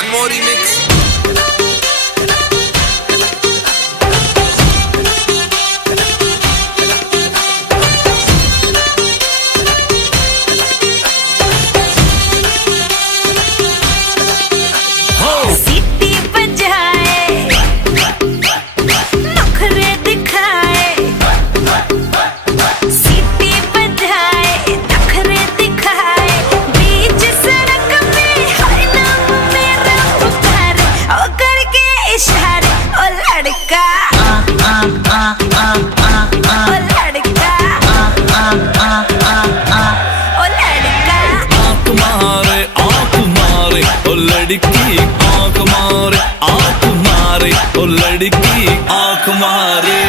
One more remix. सीटी बजाए नखरे दिखाए सीटी बजाए नखरे दिखाए बीच सड़क में हाय नाम मेरा पुकारे ओ करके इशारे ओ लड़का ओ लड़का ओ लड़का आंख मारे ओ लड़की आंख मारे ओ लड़की आंख मारे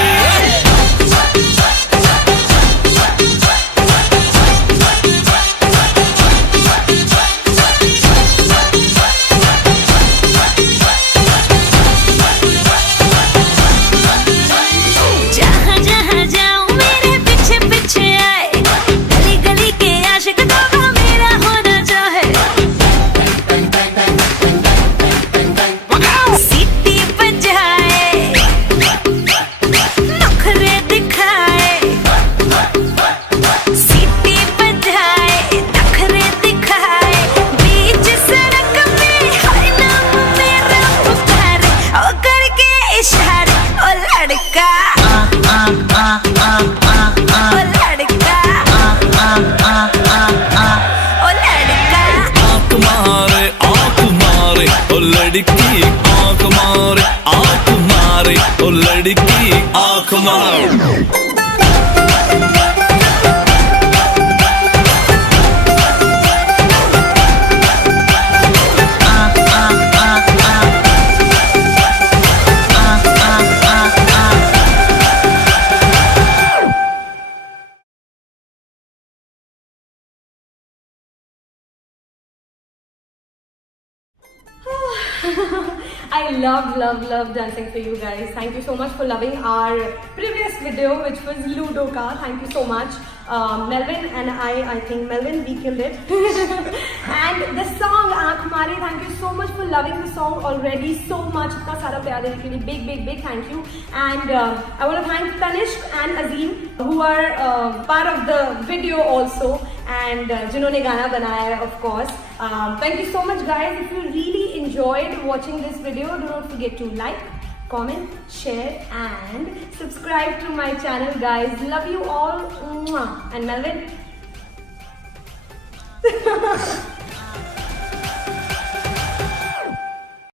जहाँ जहाँ जाऊँ मेरे पीछे पीछे आए गली गली के आशिक तो मेरा होना चाहे सीटी बजाए नखरे दिखाए सीटी बजाए नखरे दिखाए बीच सड़क में हाय नाम मेरा पुकारे ओ करके इशारे ओ लड़का ओ लड़का ओ लड़का आंख मारे ओ लड़की आंख मारे ओ लड़की आंख मारे I love dancing for you guys. Thank you so much for loving our previous video, which was Ludo Ka. Thank you so much. Melvin and I think Melvin, we killed it. And the song Aankh Mare, thank you so much for loving the song already so much. Itna sara pyar dene ke liye big thank you. And I want to thank Tanishq and Azim who are part of the video also, and जिन्होंने गाना बनाया है, of course. Thank you so much guys. If you really enjoyed watching this video, do not forget to like, comment, share and subscribe to my channel guys. Love you all. Mwah. And Melvin?